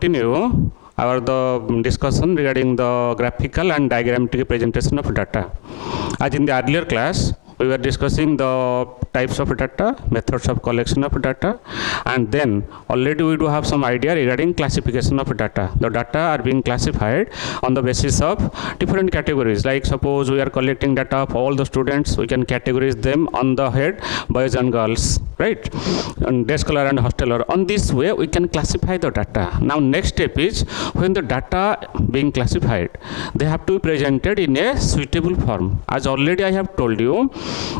continue our the discussion regarding the graphical and diagrammatic presentation of data. As in the earlier class, we were discussing the types of data, methods of collection of data, and then already we do have some idea regarding classification of data. The data are being classified on the basis of different categories. Like suppose we are collecting data of all the students, we can categorize them on the head, boys and girls, right? And day scholar and hosteler. On this way, we can classify the data. Now next step is when the data being classified, they have to be presented in a suitable form. As already I have told you,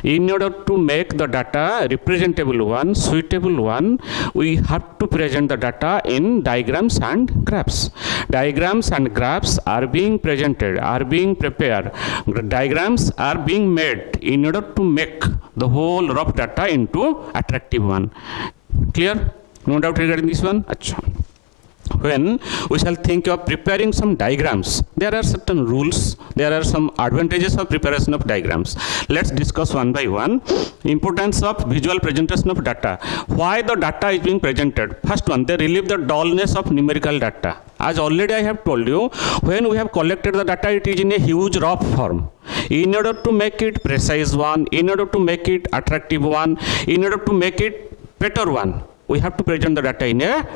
in order to make the data representable one, suitable one, we have to present the data in diagrams and graphs. Diagrams and graphs are being presented, are being prepared. Diagrams are being made in order to make the whole rough data into attractive one. Clear? No doubt regarding this one? Achha. When we shall think of preparing some diagrams, there are certain rules, there are some advantages of preparation of diagrams. Let's discuss one by one. Importance of visual presentation of data. Why the data is being presented? First one, they relieve the dullness of numerical data. As already I have told you, when we have collected the data, it is in a huge rough form. In order to make it precise one, in order to make it attractive one, in order to make it better one, we have to present the data in a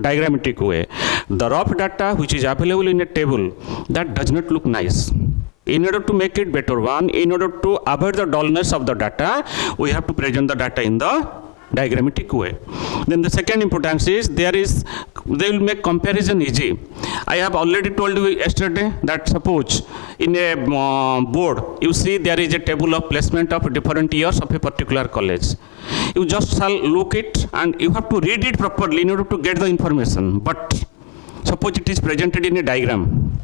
diagrammatic way. The rough data which is available in a table, that does not look nice. In order to make it better one, in order to avoid the dullness of the data, we have to present the data in the diagrammatic way. Then the second importance is they will make comparison easy. I have already told you yesterday that suppose in a board you see there is a table of placement of different years of a particular college. You just shall look it and you have to read it properly in order to get the information. But suppose it is presented in a diagram,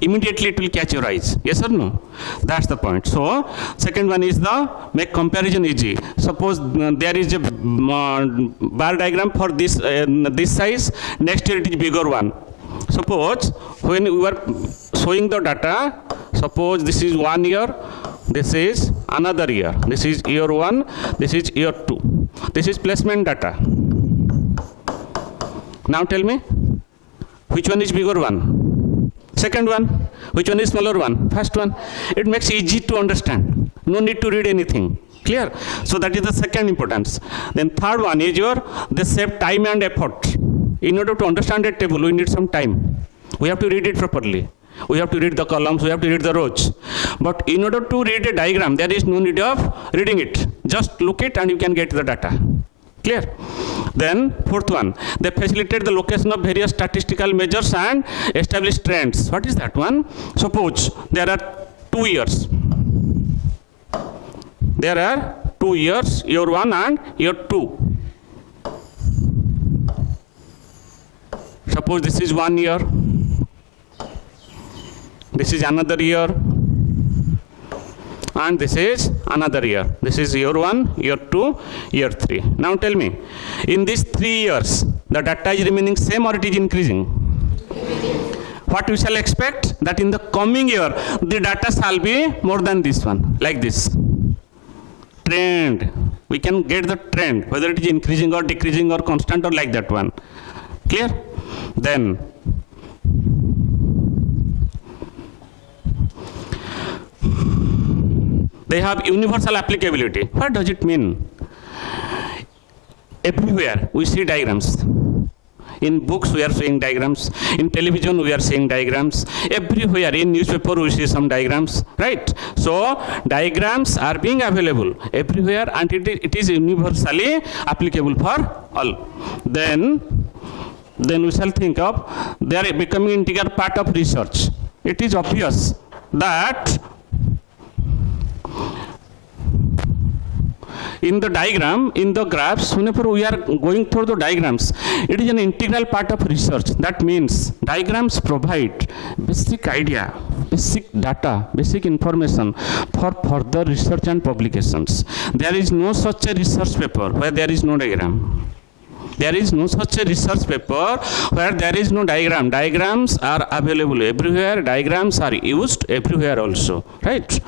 immediately it will catch your eyes. Yes or no? That's the point. So second one is the make comparison easy. Suppose there is a bar diagram for this size, next year it is bigger one. Suppose when we were showing the data, suppose this is 1 year, this is another year, this is year 1, this is year 2. This is placement data. Now tell me, which one is bigger one? Second one. Which one is smaller one? First one. It makes easy to understand. No need to read anything. Clear? So that is the second importance. Then third one is they save time and effort. In order to understand a table, we need some time. We have to read it properly. We have to read the columns, we have to read the rows. But in order to read a diagram, there is no need of reading it. Just look it and you can get the data. Clear? Then fourth one, they facilitate the location of various statistical measures and establish trends. What is that one? Suppose there are 2 years. There are 2 years, year 1 and year 2. Suppose this is 1 year. This is another year. And this is another year. This is year 1, year 2, year 3. Now tell me, in these 3 years, the data is remaining same or it is increasing? What we shall expect? That in the coming year, the data shall be more than this one, like this. Trend. We can get the trend, whether it is increasing or decreasing or constant or like that one. Clear? Then, they have universal applicability. What does it mean? Everywhere we see diagrams. In books we are seeing diagrams. In television we are seeing diagrams. Everywhere in newspaper we see some diagrams, right? So diagrams are being available everywhere and it is universally applicable for all. Then we shall think of they are becoming integral part of research. It is obvious that in the diagram, in the graphs, whenever we are going through the diagrams, it is an integral part of research. That means diagrams provide basic idea, basic data, basic information for further research and publications. There is no such a research paper where there is no diagram. There is no such a research paper where there is no diagram. Diagrams are available everywhere. Diagrams are used everywhere also, right?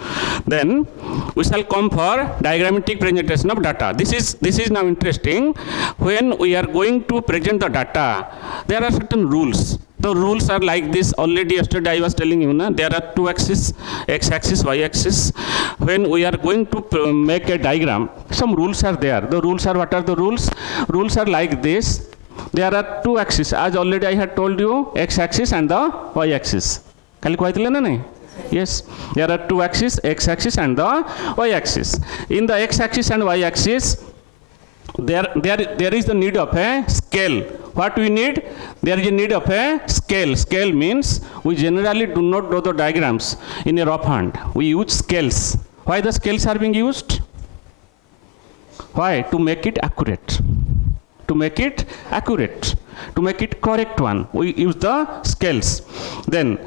Then we shall come for diagrammatic presentation of data. This is now interesting. When we are going to present the data, there are certain rules. The rules are like this. Already yesterday I was telling you, there are two axes, x-axis, y-axis. When we are going to make a diagram, some rules are there. The rules are, what are the rules? Rules are like this. There are two axes, as already I had told you, x-axis and the y-axis. Yes, there are two axes, x-axis and the y-axis. In the x-axis and y-axis, there is the need of a scale. What we need? There is a need of a scale. Scale means we generally do not draw the diagrams in a rough hand. We use scales. Why the scales are being used? Why? To make it accurate. To make it accurate. To make it correct one, we use the scales. Then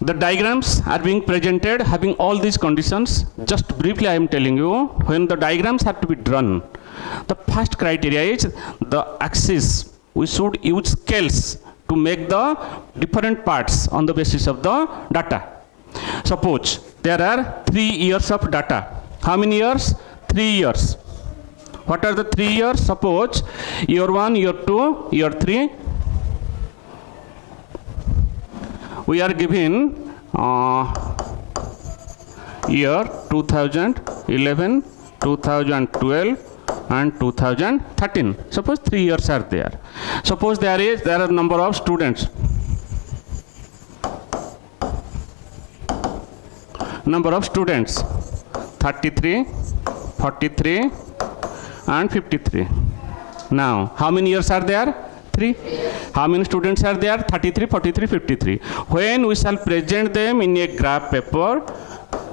the diagrams are being presented having all these conditions. Just briefly I am telling you, when the diagrams have to be drawn, the first criteria is the axis. We should use scales to make the different parts on the basis of the data. Suppose there are 3 years of data. How many years? 3 years. What are the 3 years? Suppose year 1, year 2, year 3. We are given year 2011, 2012 and 2013. Suppose 3 years are there. Suppose there are number of students. Number of students 33, 43 and 53. Now how many years are there? 3. How many students are there? 33, 43, 53. When we shall present them in a graph paper,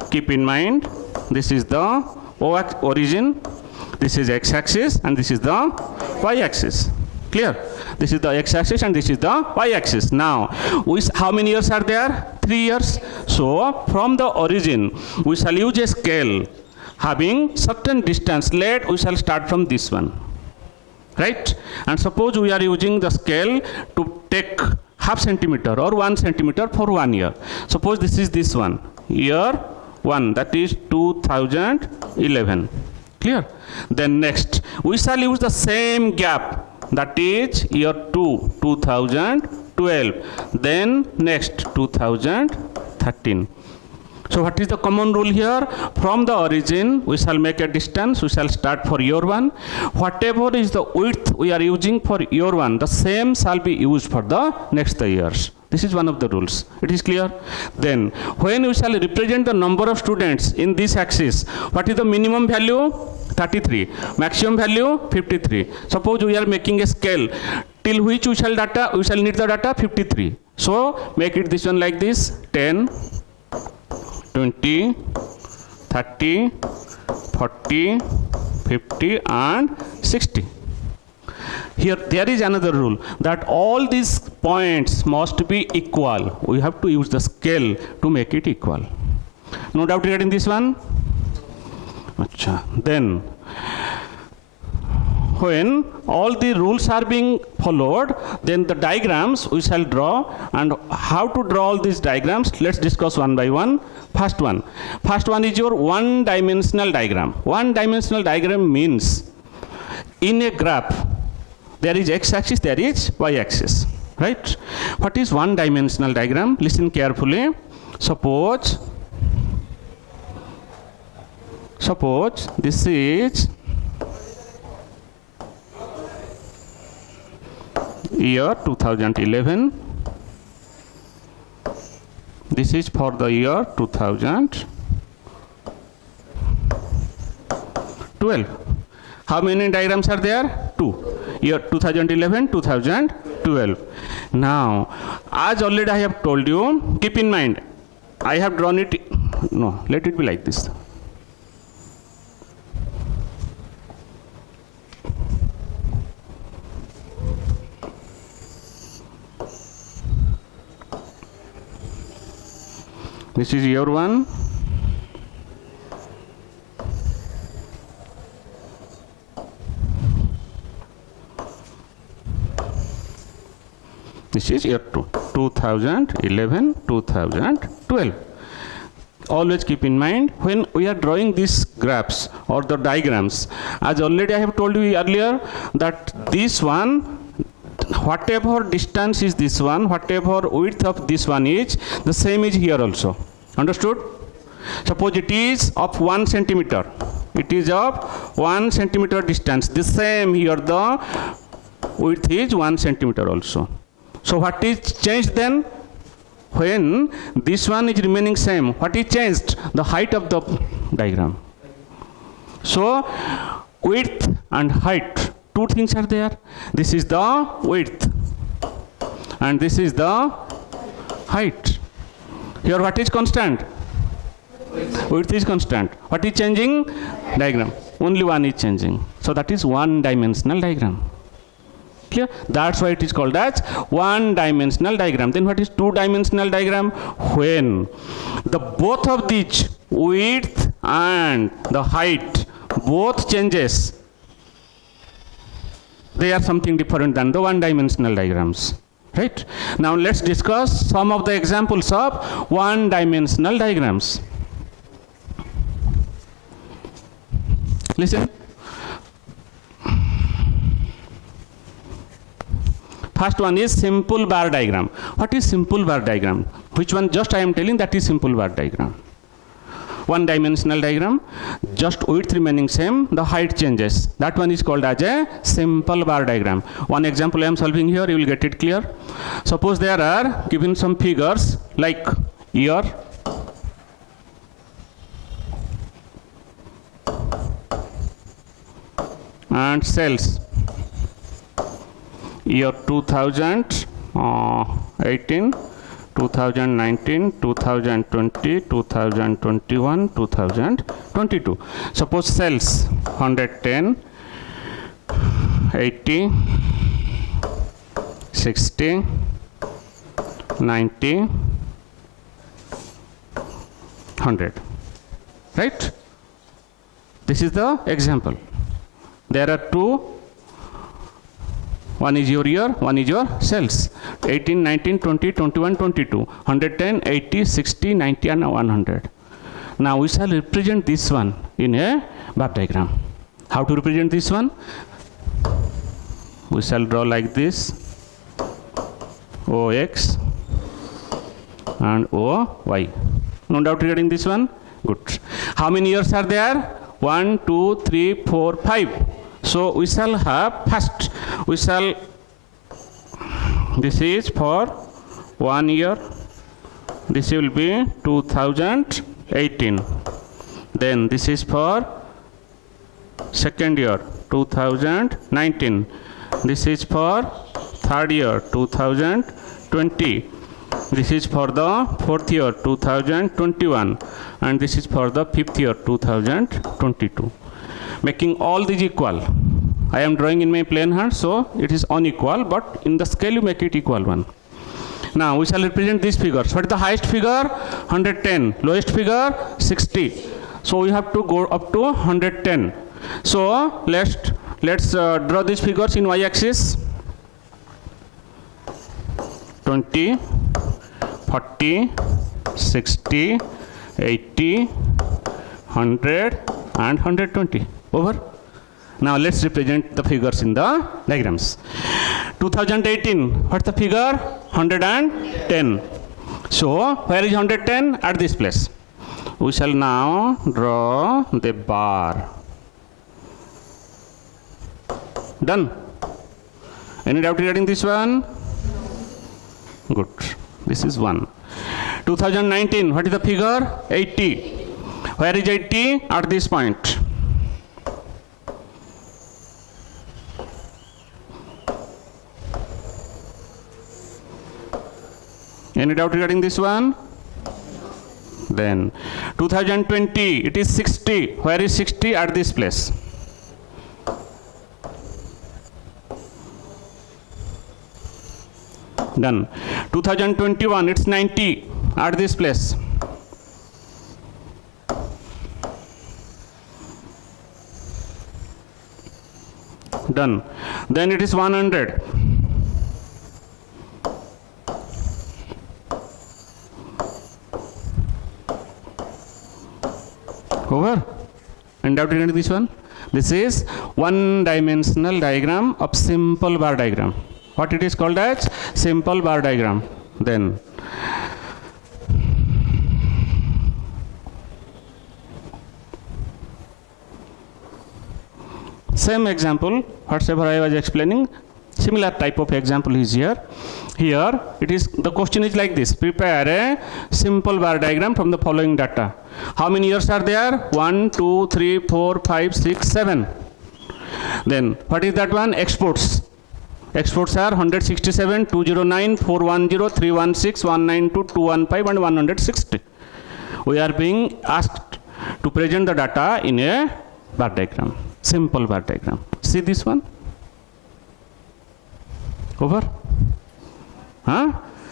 keep in mind this is the origin, this is x-axis and this is the y-axis. Clear? This is the x-axis and this is the y-axis. Now, how many years are there? 3 years. So, from the origin, we shall use a scale having certain distance. We shall start from this one. Right? And suppose we are using the scale to take half centimeter or 1 centimeter for 1 year. Suppose this is this one. Year 1, that is 2011. Clear? Then next, we shall use the same gap, that is year 2, 2012. Then next, 2013. So what is the common rule here? From the origin, we shall make a distance. We shall start for year 1. Whatever is the width we are using for year 1, the same shall be used for the next years. This is one of the rules. It is clear? Then, when we shall represent the number of students in this axis, what is the minimum value? 33. Maximum value? 53. Suppose we are making a scale till which we shall need the data 53. So, make it this one like this: 10, 20, 30, 40, 50 and 60. Here there is another rule, that all these points must be equal. We have to use the scale to make it equal. No doubt regarding this one? Achha. Then when all the rules are being followed, then the diagrams we shall draw. And how to draw all these diagrams, let's discuss one by one. First one is your one-dimensional diagram. One-dimensional diagram means in a graph there is x-axis, there is y-axis, right? What is one-dimensional diagram? Listen carefully. Suppose this is year 2011. This is for the year 2012. How many diagrams are there? 2. Year 2011, 2012. Now, as already I have told you, keep in mind, I have drawn it, no, let it be like this. This is year 1. This is year 2, 2011, 2012. Always keep in mind when we are drawing these graphs or the diagrams, as already I have told you earlier, that this one, whatever distance is this one, whatever width of this one is, the same is here also. Understood? Suppose it is of 1 centimeter. It is of 1 centimeter distance. The same here, the width is 1 centimeter also. So what is changed then? When this one is remaining same, what is changed? The height of the diagram. So width and height, two things are there. This is the width and this is the height. Here what is constant? Width is constant. What is changing? Diagram. Only one is changing. So that is one-dimensional diagram. Clear? That's why it is called as one-dimensional diagram. Then what is two-dimensional diagram? When the both of these, width and the height, both changes, they are something different than the one-dimensional diagrams. Right? Now let's discuss some of the examples of one-dimensional diagrams. Listen. First one is simple bar diagram. What is simple bar diagram? Which one? Just I am telling that is simple bar diagram. One dimensional diagram, just width remaining same, the height changes. That one is called as a simple bar diagram. One example I am solving here, you will get it clear. Suppose there are given some figures like year, and cells. Year 2018, 2019, 2020, 2021, 2022. Suppose cells 110, 80, 60, 90, 100. Right? This is the example. There are two. One is your year, one is your cells. 18, 19, 20, 21, 22. 110, 80, 60, 90 and 100. Now we shall represent this one in a bar diagram. How to represent this one? We shall draw like this. OX and OY. No doubt regarding this one? Good. How many years are there? 1, 2, 3, 4, 5. So we shall have first, we shall, this is for 1 year, this will be 2018. Then this is for second year, 2019. This is for third year, 2020. This is for the fourth year, 2021. And this is for the fifth year, 2022. Making all these equal. I am drawing in my plain hand, so it is unequal, but in the scale you make it equal one. Now we shall represent these figures. What is the highest figure? 110. Lowest figure? 60. So we have to go up to 110. So let's draw these figures in y-axis. 20, 40, 60, 80, 100 and 120. Over. Now let's represent the figures in the diagrams. 2018, what's the figure? 110. So where is 110? At this place. We shall now draw the bar. Done. Any doubt regarding this one? Good. This is one. 2019, what is the figure? 80. Where is 80? At this point. Any doubt regarding this one? Then 2020, it is 60. Where is 60? At this place. Done. 2021, it's 90. At this place. Done. Then it is 100. Over. And doubt regarding this one? This is one-dimensional diagram of simple bar diagram. What it is called as? Simple bar diagram. Then same example, whatever I was explaining, similar type of example is here. Here it is, the question is like this: prepare a simple bar diagram from the following data. How many years are there? 1, 2, 3, 4, 5, 6, 7. Then what is that one? Exports. Exports are 167, 209, 410, 316, 192, 215 and 160. We are being asked to present the data in a bar diagram, simple bar diagram. See this one? Over. Huh?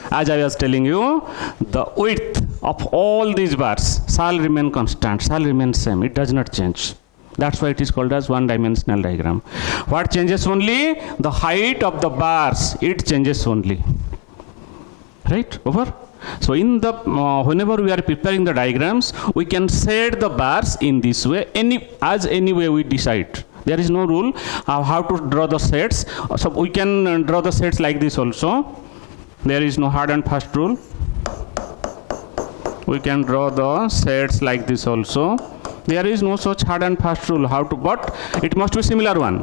As I was telling you, the width of all these bars shall remain constant, shall remain same. It does not change. That's why it is called as one-dimensional diagram. What changes only? The height of the bars. It changes only. Right? Over. So in the whenever we are preparing the diagrams, we can shade the bars in this way, any way we decide. There is no rule how to draw the shades. So we can draw the shades like this also. There is no hard and fast rule. We can draw the shades like this also. There is no such hard and fast rule how to, but it must be similar one.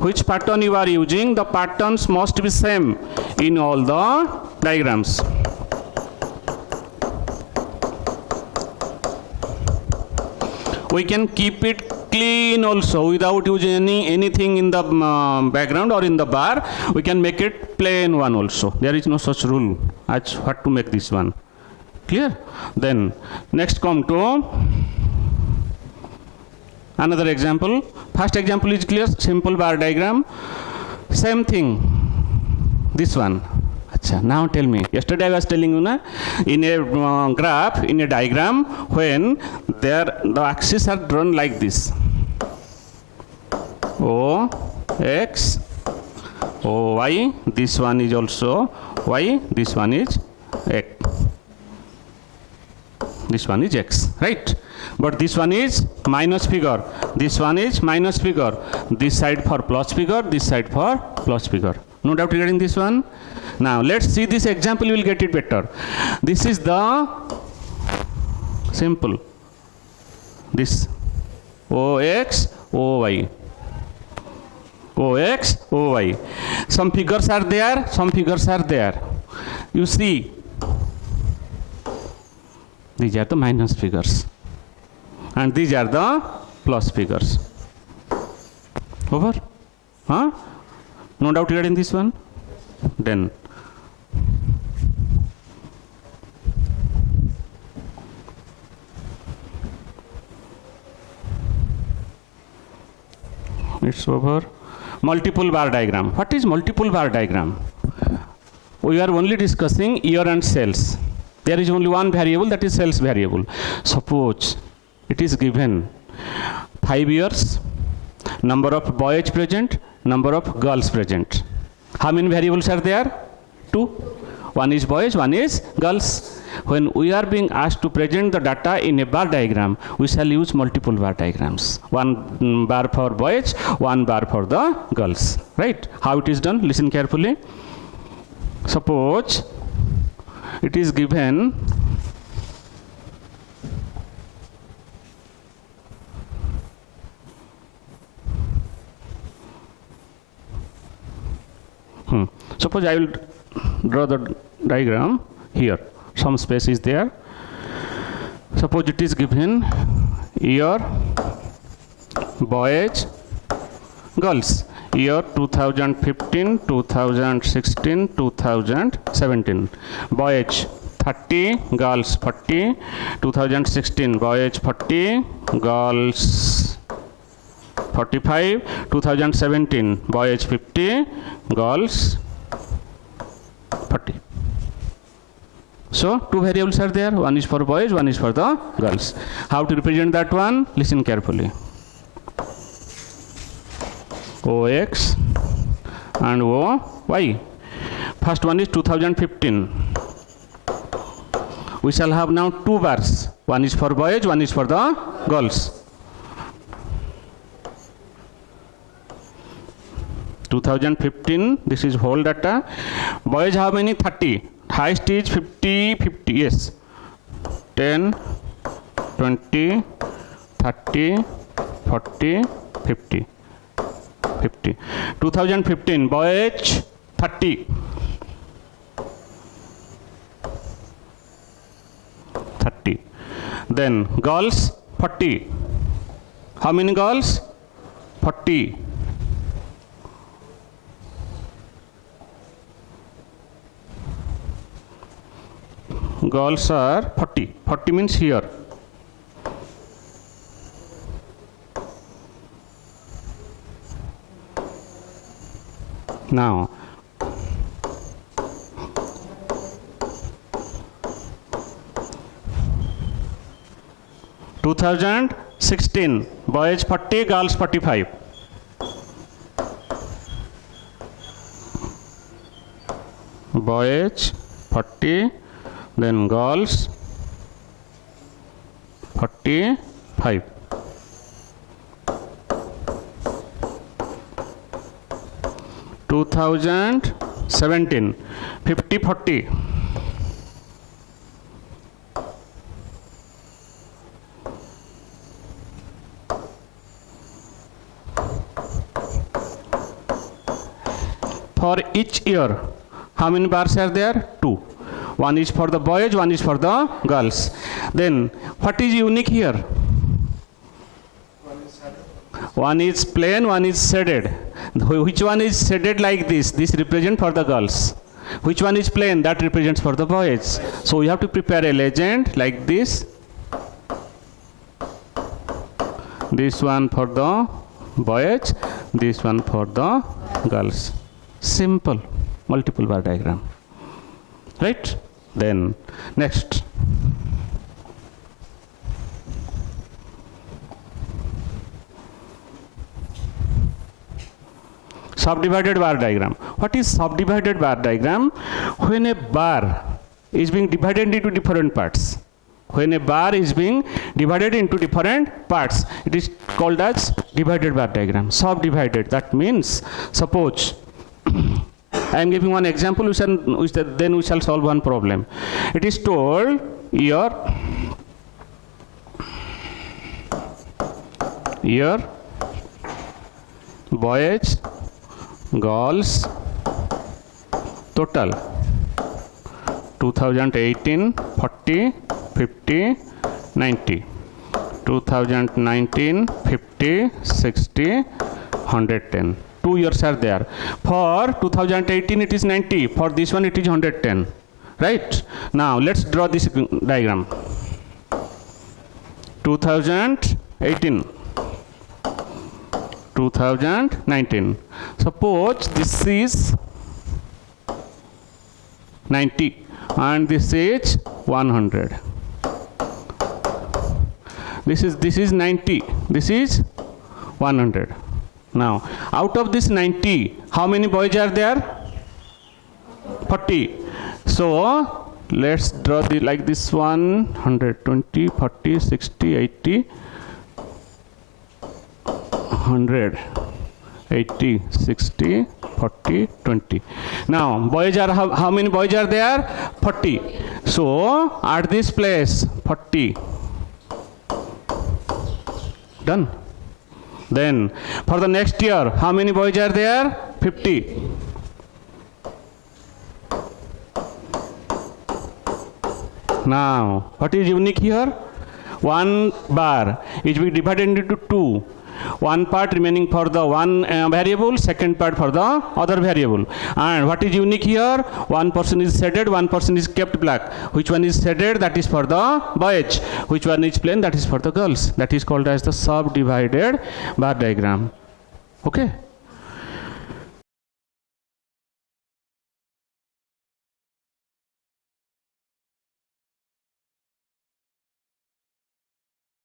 Which pattern you are using, the patterns must be same in all the diagrams. We can keep it clean also without using anything in the background or in the bar. We can make it plain one also. There is no such rule as what to make this one. Clear? Then next come to another example. First example is clear, simple bar diagram. Same thing, this one. Achha, now tell me, yesterday I was telling you na, in a graph, in a diagram, when the axes are drawn like this, O, X, O, Y, this one is also Y, this one is X. This one is X, right? But this one is minus figure, this one is minus figure, this side for plus figure, this side for plus figure. No doubt regarding this one? Now let's see this example, you will get it better. This is the simple, this OX, OY, OX, OY. Some figures are there, some figures are there. You see, these are the minus figures and these are the plus figures. Over? Huh? No doubt regarding this one? Then it's over. Multiple bar diagram. What is multiple bar diagram? We are only discussing year and sales. There is only one variable, that is sales variable. Suppose it is given 5 years, number of boys present, number of girls present. How many variables are there? 2. One is boys, one is girls. When we are being asked to present the data in a bar diagram, we shall use multiple bar diagrams. One bar for boys, one bar for the girls. Right? How it is done? Listen carefully. Suppose it is given suppose I will draw the diagram here. Some space is there. Suppose it is given year, boys, girls. Year 2015, 2016, 2017. Boys 30, girls 40. 2016 boys 40, girls 45. 2017 boys 50, girls 40. So two variables are there. One is for boys, one is for the girls. How to represent that one? Listen carefully. OX and OY. First one is 2015. We shall have now 2 bars. One is for boys, one is for the girls. 2015, this is whole data. Boys how many? 30. Highest is 50, 50, yes. 10, 20, 30, 40, 50. 50. 2015, boys 30. 30. Then girls 40. How many girls? 40. Girls are 40. 40 means here. Now, (2016) boys 40, girls 45. Boys 40, then girls 45. 2017, 50, 40. For each year, how many bars are there? 2. One is for the boys, one is for the girls. Then, what is unique here? One is plain, one is shaded. Which one is shaded like this? This represents for the girls. Which one is plain? That represents for the boys. So we have to prepare a legend like this. This one for the boys, this one for the girls. Simple multiple bar diagram. Right? Then next. Subdivided bar diagram. What is subdivided bar diagram? When a bar is being divided into different parts. When a bar is being divided into different parts, it is called as divided bar diagram. Subdivided, that means, suppose I am giving one example, then we shall solve one problem. It is told here, boys, girls, total 2018, 40, 50, 90. 2019, 50, 60, 110. 2 years are there. For 2018 it is 90. For this one it is 110. Right? Now let's draw this diagram. 2018. 2019. Suppose this is 90 and this is 100. This is 90. This is 100. Now, out of this 90, how many boys are there? 40. So, let's draw like this one, 120, 40, 60, 80, 100, 80, 60, 40, 20. Now, boys are, how many boys are there? 40. So, at this place, 40. Done. Then, for the next year, how many boys are there? 50. Now, what is unique here? One bar is being divided into 2. One part remaining for the one variable, second part for the other variable. And what is unique here? One portion is shaded, one portion is kept black. Which one is shaded? That is for the boys. Which one is plain? That is for the girls. That is called as the subdivided bar diagram. Okay.